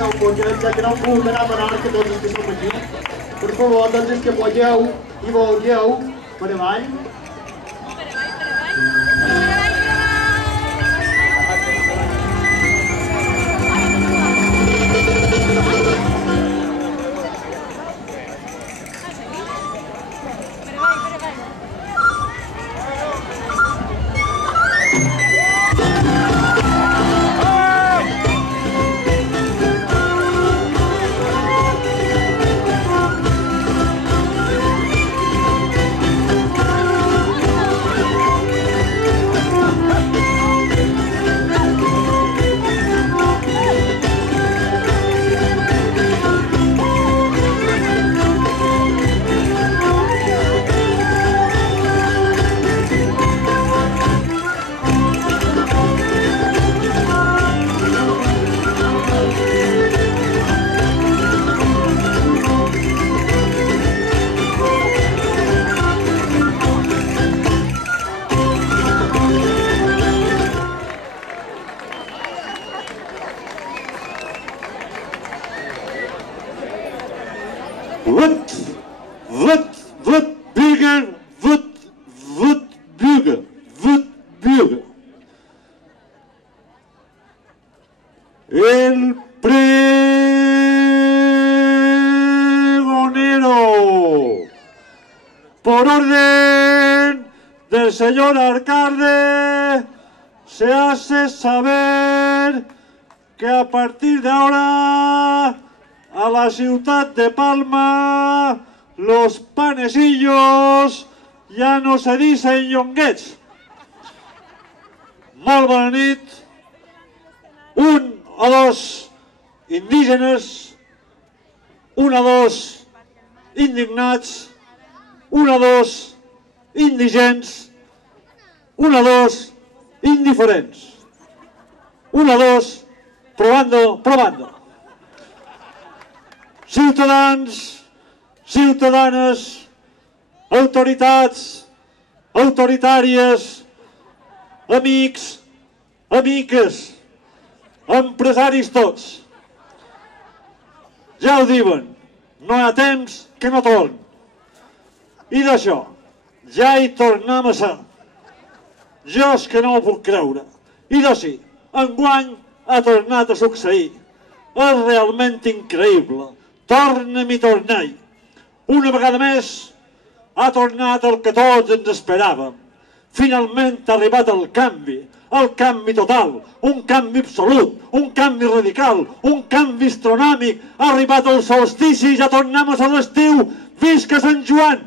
deixar un vot, ja que no hem pogut anar a menor que tots els que som aquí. Per favor, tots els que voteu i vulgueu, per avall. El pregonero, por orden del señor alcalde, se hace saber que a partir de ahora a la ciutat de Palma los panecillos ya no se dicen llonguets. Molt bona nit. Un o dos indígenes, un o dos indignats, un o dos indigents, un o dos indiferents, un o dos probando. Ciutadans, ciutadanes, autoritats, autoritàries, amics, amiques, empresaris tots. Ja ho diuen, no hi ha temps que no torn. I d'això, ja hi tornem a ser. Jo és que no ho puc creure. I d'ací, enguany ha tornat a succeir. És realment increïble. Tornem i tornem. Una vegada més ha tornat el que tots ens esperàvem. Finalment ha arribat el canvi total, un canvi absolut, un canvi radical, un canvi astronòmic. Ha arribat el solstici i ja tornem a l'estiu. Visca Sant Joan!